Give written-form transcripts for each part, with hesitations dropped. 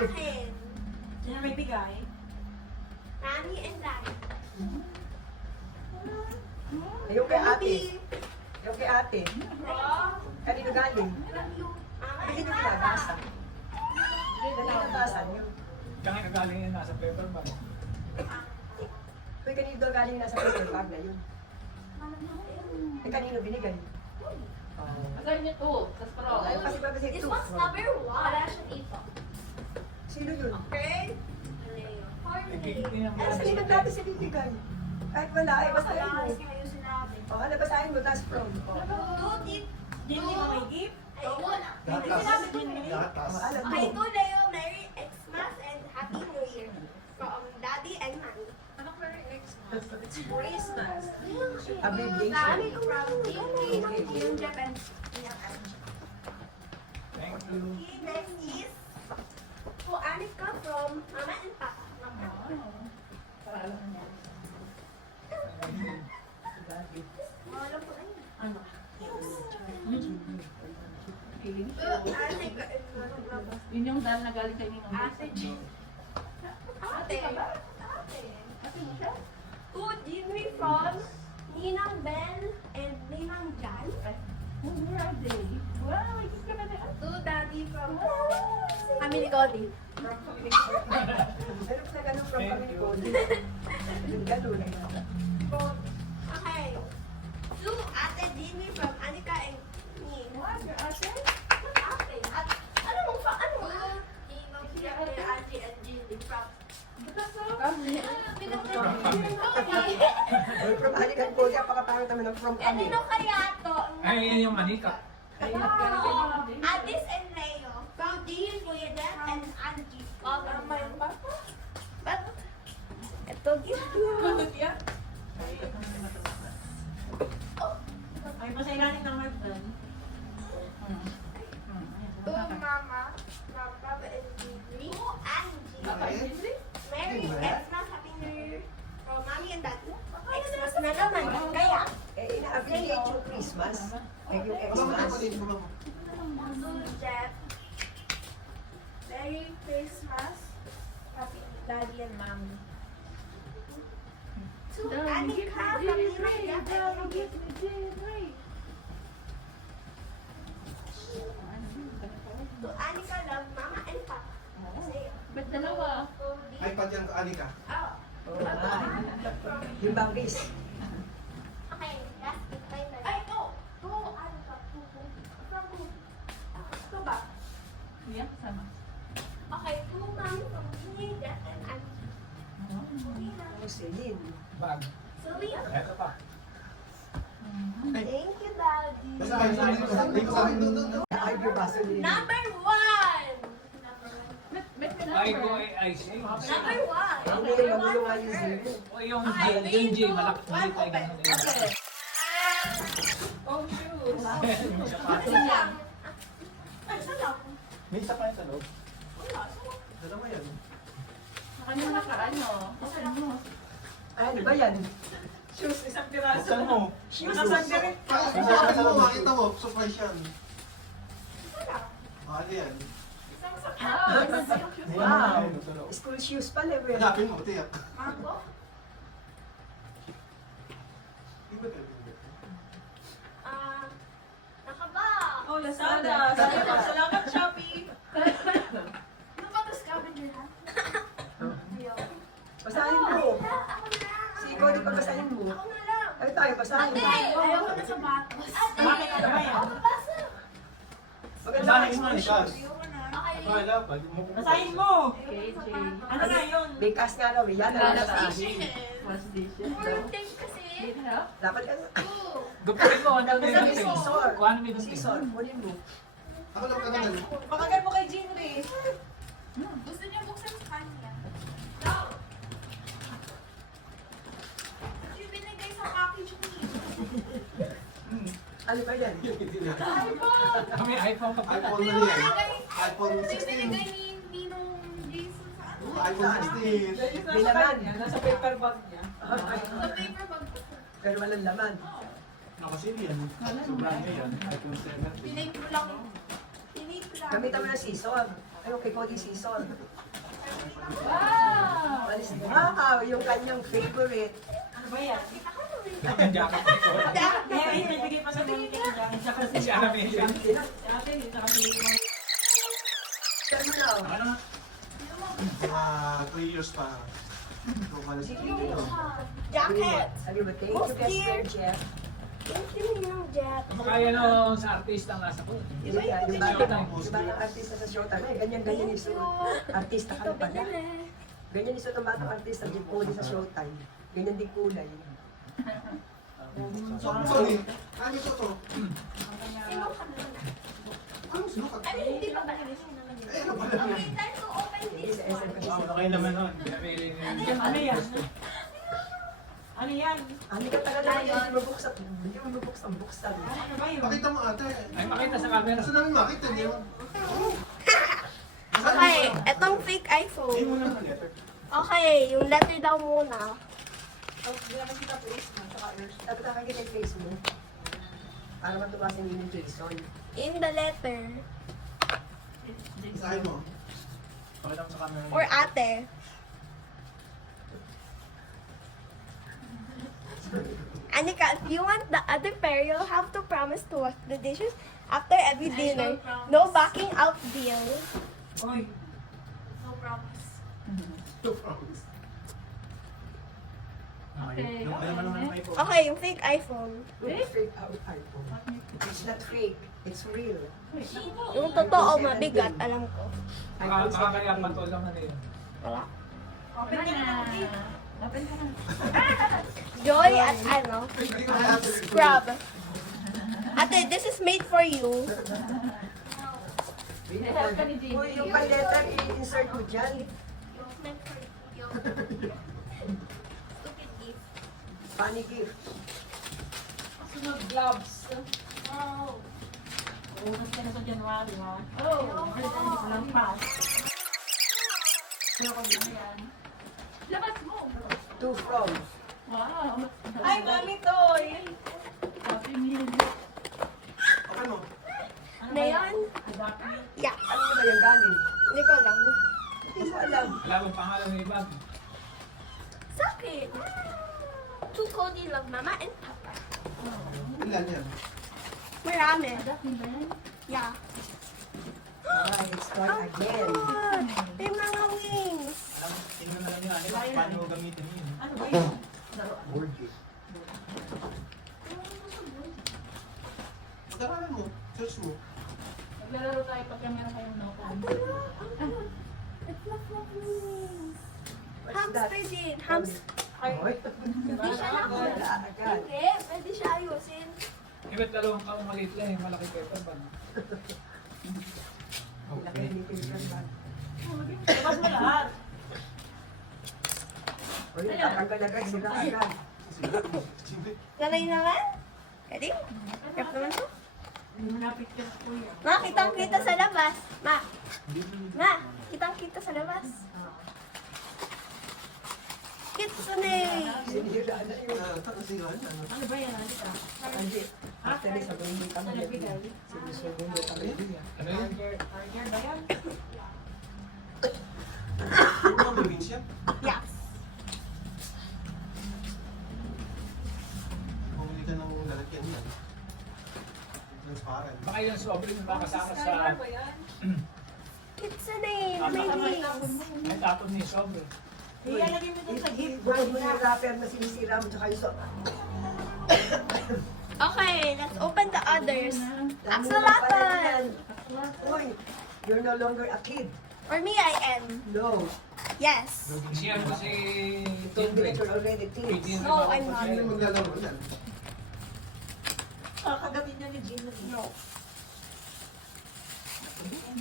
akin. Sino may bigay? Mami and Daddy. Yung kay ate. Yung kay ate. Bro. Kanino galing? Mama Hindi and nyo Papa. pinabasa. Kanino nabasa nyo? Kaya kagaling yan nasa paper bag. Kung kanino galing nasa paper bag na yun. Eh kanino binigay? Asahin niya to, tas pro. Ayaw kasi ba kasi This ito? one's number one. Wala siyang ito. Sino yun? Okay? Leo. For Leo. Eh, kasi naman dati sa bibigay. Kahit wala, eh, basahin mo. yung sinabi. O, ano, basahin mo, tapos from. O, Hindi mo may gift? Ayun. Hindi Gatas. sinabi ko na Gatas. alam Okay, mo. to Leo, Merry Xmas and Happy New Year. From Daddy and Mommy. Anong Merry Xmas? It's Christmas. Abbreviation. Daddy from Disney. Yung Japan. Thank you. Okay, next is to Anika from Mama and Papa. Para alam niya. Alam ko na yun. Ano? Feeling Anika and Mama. Yun yung dahil na galing kay Ninong. Ate G. Ate. Ate. Ate mo siya? To Jimmy from Ninang Bell and Ninang Jan. Oh, where are they? Wow, may gift ka na din. To Daddy from kami ni Cody. Meron na ganun from kami ni Cody. Yung ganun. Okay. To Ate Jimmy from Anika and me. What? Your ate? Ate. Ano mo pa? Ano mo? Ate and Jimmy from Or from Halikan Cody, apakapangit naman ng from kami. Kanino kaya to? Ay, yan yung manika. Addis and Leo. From Dean, Kuya Dad, and Angie. Mama yung papa. Ba't? Ito, gift you. Ay, pasailanin ng husband. To Mama, from Papa and Gigi. To Angie. Merry Xmas, Happy New Year. From Mommy and Daddy. Xmas na naman. Kaya, Eh, ina-abbreviate yung Christmas. Like yung Xmas. to Jeff. Merry Christmas, Happy Daddy and Mommy. To Anika from Ninang Jeff and Gigi. To Anika, love Mama and Papa. Kasi, Ba't dalawa? iPad yan, Anika. oh. Oh, ay. Yung bangkis. Okay, last bit tayo na. Ay, no! To Anika, from who? To ba? Yeah, sama. Okay, to Mommy from Gigi, Jeff and Angie. Ano, Celine? Bag. So, Leah. Eto pa. Thank you, Daddy. Basta kayo sa akin, dito sa akin, doon. Ay, yung baso ni Number one! May Ay, ko number. ay ice. Number one! Hindi, mamulungan yung zero. O yung G, malaki. Hindi tayo ganun. Okay. Oh, shoes. Yung sapatos. Isa lang. Isa lang. May isa pa yun sa loob. Dalawa yan. Kanya nakaano. Okay mo. Ay, ano ba yan? Shoes, isang piraso. Buksan mo. Shoes, isang direct. Makita mo, makita mo, surprise yan. Isa lang. Ano yan? Isang sa Wow. School shoes pala, eh. Hanapin mo, tiyak. mango. Di ba tayo binigyan? Nakaba. Oh, Lazada. Salamat, Shopee. Ano ba ito scavenger hunt? Ayaw. Basahin mo. Ako na. Si Ikaw, di pa basahin mo. Ako na lang. Ay, tayo, basahin mo. Ayaw ko na sa batos. Bakit ano ba yan? Ako basa. Maganda Basahin ka mo, expressions. Nikas. Okay. Wala, pag mo. Basahin mo. Okay, Jay. Ano na yun? May cast nga raw, eh. Yan ang Wala nasa pa. akin. Mas dishes. Birthday kasi. Did help? Dapat ka Two. Gupin mo, ano may Sabi gupin? scissor. Kung ano may gupin? Scissor, kunin mo. Ako lang ka naman. Pakagal mo kay Jinri. Gusto niya buksan sa kanya. No. Yung binigay sa package ni. Ano ba yan? Kami iPhone ka pa. iPhone na yan. iPhone 16. Binigay ni Ninong Jason sa ano? iPhone 16. May laman. Nasa paper bag niya. Sa paper bag. Pero walang laman. Nakasil yan. Sobrang yan. iPhone 7. Pinake mo lang. Pinake lang. Gamitan mo ng scissor. Ano kay Cody Season? Wow! Yung kanyang favorite. Ano ba yan? Ang jacket nito. Eh, nagbigay pa sa Monica yung jacket. Tsaka si Si Ate. Si ate, tsaka si Saan mo na? Ano nga? 3 years pa. So, malas Jacket. Sabi mo, thank you, best friend, Chef. Thank you, Ninang Jack. Kaya no sa artista ang nasa ko. Yung batang artista sa Showtime, ganyan-ganyan yung suot. Artista ka Ito, na pala. binili. Ganyan yung suot ng batang artista, Jeep Cody sa Showtime. Ganyan din kulay. Sorry. Ano ito to? Sino ka na? Ano sinukat? Ano, hindi pa ba? Eh, ano pala? Okay, time to open Hindi this. sa SM kasi. Okay naman nun. Pinamili niya. Ano yan? Ano yan? Hindi ka talaga hindi mo bubuksan. Ano ba yun? Pakita mo ate. Ay, makita sa camera. Saan namin makita? Hindi mo. Okay, etong fake Hindi iPhone. mo lang letter. Okay, yung letter daw muna. Dapat nakakita yung face mo. Para matukasin yung Jason. In the letter. Isahin mo. Pakita mo sa camera. Or ate. Anika, if you want the other pair, you'll have to promise to wash the dishes after every dinner. No backing out deal. Oy. No promise. To promise. Okay. Yung alam mo naman may po. Okay, yung fake iPhone. Fake out iPhone. It's not fake. It's real. Yung totoo mabigat, alam ko. Baka kaya patol lang na din. Wala. Open ka na. Open ka na. Joy at ano, Hindi ko na ate. scrub. Ate, this is made for you. Help ka ni Jimmy. Uy, yung paletter, i-insert mo dyan. Stupid gift. Funny gift. Sunod gloves. Oh. Unas ka na sa January, ha? Oh, Walang pass. labas mo. To from. Wow. Ay, mami, toy! Happy meal. Okay mo. Ano Na yan? Adapt me. Yeah. Ano ba yung galing? Hindi ko alam. Hindi ko alam. Wala mong pangalan ng iba. Sa akin. To Cody love mama and papa. Ilan yan? Marami. Adapt mo ba yan? Yeah. Alright, start again. Ah, may mga wings. Tingnan na lang yun. Ano, paano gamitin yun? Ano ba yun? Board game. Pag-aralan mo. Search mo. Naglalaro tayo pagka meron kayong no-phone. It's not wings. What's Hamster that? din. Hamster. Oy. Hindi siya na. Wala agad. Hindi. Pwede siya ayusin. Ibig dalawang kaong maliit lang eh. Malaki paper bag. Laki ni Pinsan ba? Labas mo lahat. Uy, tatanggal agad sila agad. Sige. Nanay naman. Ready? Kaya naman to. Malapit ka na kuya. Ma, kitang-kita sa labas. Ma, kitang-kita sa labas. Kitsune. Sinira na yun. Tatasigahan na. Ano ba yan? Halika. Hindi. Actually, sa hindi kami nagbigay. Sinusubo mo kami. Ano yun? Charger ba yan? Ano ba may wings yan? Yes. Bumili ka ng lalagyan yan. Transparent. Baka yung sobre yung baka kasama sa... Skyler ba yan? Kitsune. Ah, May Tama, wings. tapon mo. May tapon ni sobre. Ilalagay mo dun sa gift. Buwan mo yung wrapper na sinisira mo tsaka yung so. Okay, let's open the others. Dami mo Axolotl. Uy, you're no longer a kid. For me, I am. No. Yes. Siya po si... Don't be you're already kids. No, I'm not. Sino yung maglalaro yan? Kakagabi niya ni Gino. No.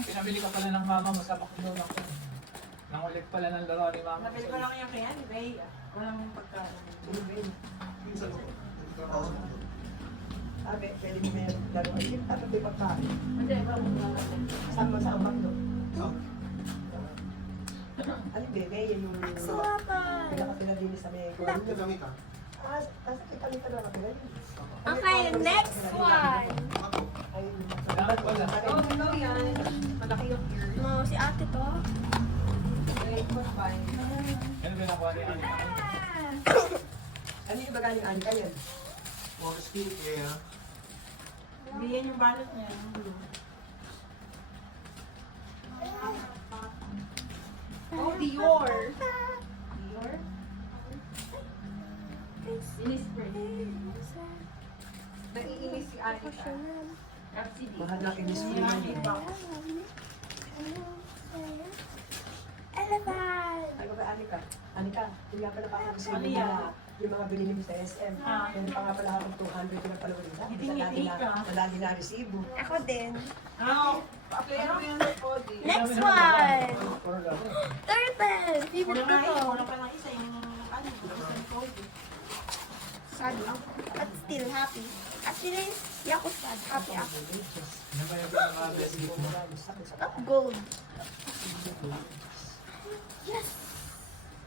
Pinamili ka pala ng mama mo sa bakilon ako. Nangulit pala ng laro ni mama. Nabili ko lang yung kaya ni Bay. Walang pagkain. Minsan ako. Nagtrabaho sa mundo. Sabi, pwede mo may laro. Ay, tapos may pagkain. Hindi, iba mo ba? Sama-sama no? Oh, Ano, bebe, yun yung... Axolotl. Pinakapila din sa may... ano yung gamit ka? Nasa kita nito na kapila yun. Okay, next one. Ako. Ay, Dapat wala. Oh, ikaw yan. Malaki yung ears. No, si ate to. Wait, bye. Ano ba nakuha ni Ani? Ano yung ba galing Anika yan? More skincare. Hindi yan yung balot niya. Yung blue. Oh, Dior. Dior? Naiinis si Anika. Mahal na kinis ko Yan, yun. iba. Elephant! Ay, ba Anika? Anika, hindi nga pala pa ako gusto Ano yung yan? mga yung mga binili mo sa SM. Ah. Meron pa nga pala akong 200 ko na pala wala. Ngiti-ngiti ka. Lagi na resibo. Ako din. Ah, Pa-play mo yung Cody. Next one! Or Turtle! Favorite ko to. wala pa lang isa yung ano, isa ni Cody. Sad ako. But still happy. Actually, hindi ako sad. Happy ako. Ano ba yung mga best gift mo? Up gold.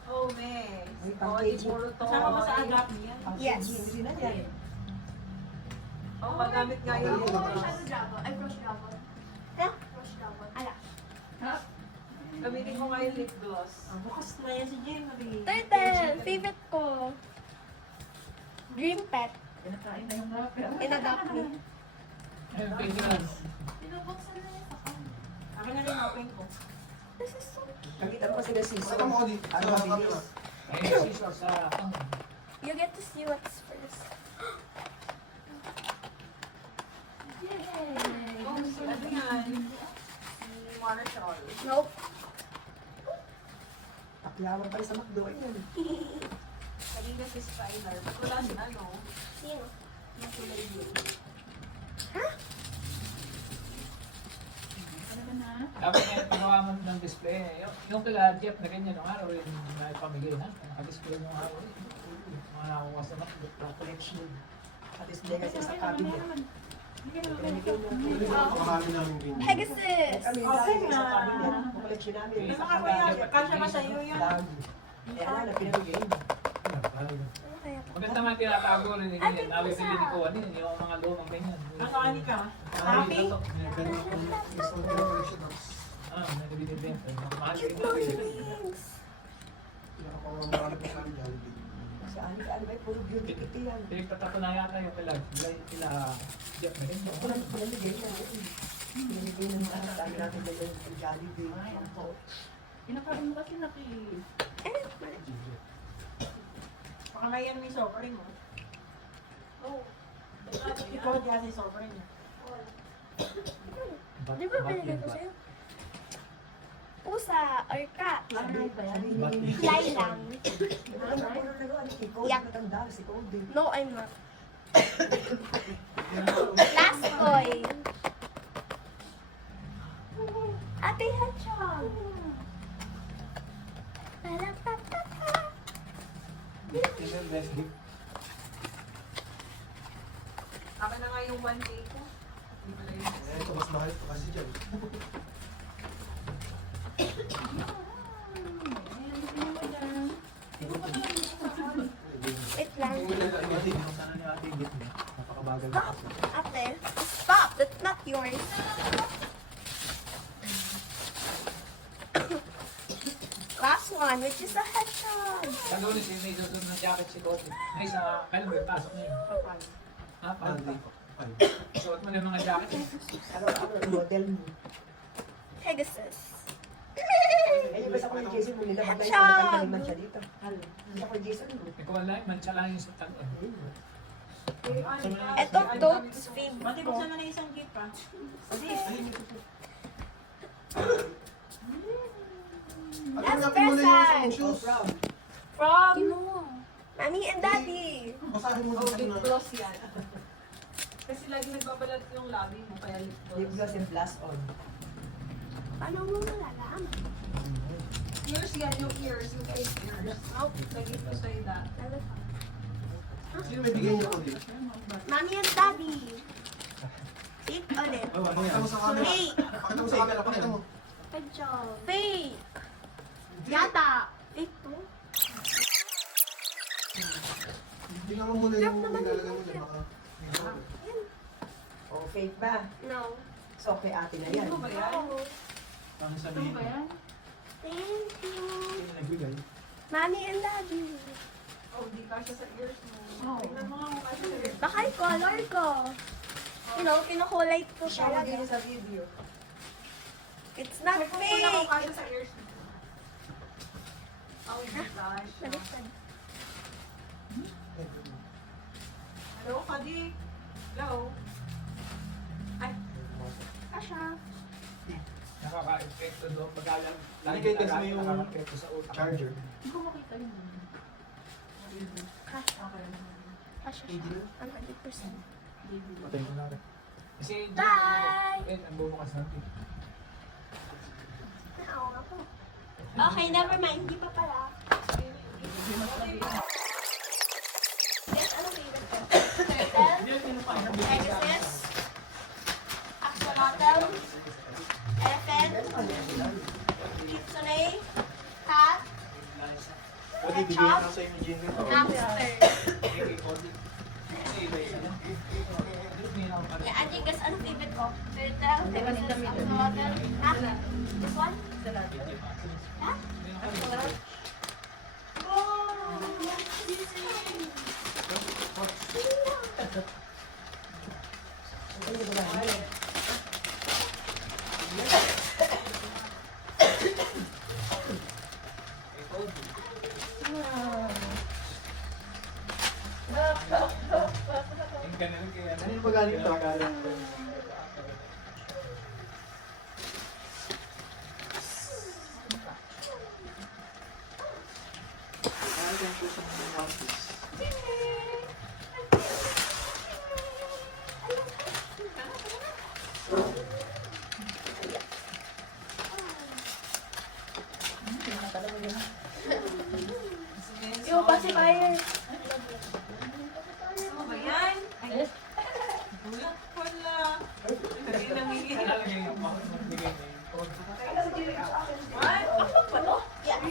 Oh, May. May Oh, package. di puro to. Kasama ba sa agap niya? Yes. Hindi na yan. Oh, magamit nga yun. dragon. Ay, brush dragon. Brush dragon. Ala. Gamitin ko nga yung lip gloss. Ah, bukas na yan si Jemery. Turtle! Favorite ko. Dream pet. Pinakain na yung rapper. Inadapt me. Ayun, Pilipinas. Akin na rin open ko. This is so cute. Nakita mo kasi na season. Saka mo, Odi. Ano Sa mabilis? camera. Ayun, scissors sa... You get to see what's first. Yay! Oh, si ano yan? Si Marshall. Nope. Takyawan pa rin sa McDo. Ayun. Kanina si Skylar. Ba't wala si ano? Sino? Yung kulay blue. Dapat ngayon pagawa mo ng display. Yung kila Jeff na ganyan nung araw, yung naipamigay na. Naka-display nung araw. Mga nakuha sa McDo. Collection. At least hindi kasi sa cabinet. Marami namin din. Pegasus! Kami Okay dati na. sa cabinet. Ang collection namin. Yung Sa mga kuya, cabinet. kasya ba sa iyo yan? Lagi. Kaya nga, pinamigay mo. Ano kaya to? Maganda man tinatago rin ni ganyan. Nabibili ni Kuha din, yung mga lumang ganyan. Ano, Anika? Happy? Ah, nabibili din. Mahal din. Cute mga wings! Marami pa sa amin Jollibee. Sa Anika, ano ba? Puro beauty kit yan. Pinagtatapo na yata yung kila Jeff na ganyan. Pinamigay na. Pinamigay na mga sabi natin na yung Jollibee. Pinakain mo kasi naki... Baka may yan may sovereign mo. Oh. Ikaw di kasi sovereign niya. Di ba binigay ko sa'yo? Pusa or cat? Fly lang. Ikaw, matanda, si Cody. No, I'm not. Last toy. Ate Hedgehog. Palapapapa. Yun yung best gift. Akin na nga yung 1K ko. Hindi pala yun. Eh, ito mas mahal pa kasi dyan. Wait lang. Sana niyo ate gift niya. Napakabagal na kasi. Ate, stop! That's not yours. Last one, which is a hedgehog. Sa lunes yung may susunod ng jacket si Kote. May isa, alam mo yung pasok niya. Ha? Monday Pag pa. suot mo na yung mga jacket. Ano model mo? Pegasus. Eh, yung basta ko ni Jason mo nila, magay Hatcha! sa nakaliman siya dito. Hindi ako Jason mo. Ikaw lang, mancha lang yung sutan. Ito, Toad's Pati favorite ko. buksan na na isang gift pa. Ano natin mo na yung shoes? From Mommy and Daddy. Basahin mo Oh, na lip na. gloss yan. Kasi lagi nagbabalat yung labi mo, kaya lip Lip gloss. gloss and blast on. Paano mo malalaman? Ears yan, yung ears, yung fake ears. Nope. Nag-gift ko sa'yo na. Sino may bigay niya ulit? Mommy and Daddy. Eat ulit. Oh, ano Pakita yan? mo sa camera. Fake. Pakita mo sa camera. Pakita mo. Good job. Fake. Yata. Fake to? Tingnan mo muna yung nilalagay mo dyan. Baka. O, fake ba? No. So, kay ate na yan. Ano ba yan? No. Kami Ito sabihin. ba yan? Thank you. Yung nagbigay. Mommy, I love you. Oh, di kasha sa ears mo. Oo. Tignan mo nga kung kasha sa ears. Baka yung color ko. You know, kinukulay ko siya. Siya lagi sa video. It's not Check mo muna kung fake. kasha sa ears mo. Oh my gosh. Baliktad. Hello, Kadi. Hello. Kasha. Nakaka-epekto doon. Ano kayo kasi may yung nakaka-epekto sa utak. Charger. Hindi ko makita yun. Kasha. Kasha siya. 100%. Patay mo na rin. Kasi, Bye! ang bubukas natin. Oo nga po. Okay, never mind. Hindi pa pala. Yes, ano favorite ko? Turtle, Pegasus, Axolotl, Elephant, Kitsune, Cat, Pwede bigyan ako sa inyo, Jimmy. Hamster. Ano? Yeah, Angie, guess ano favorite ko? Turtle, Pegasus, Axolotl, this one? Ha? Axolotl. Ano yung magaling talaga? Yung pacifier. Ano ba yan? Ay, bulat pala. Hindi nanginginig. Ilalagay yung magbigay na yung code. What? Yeah.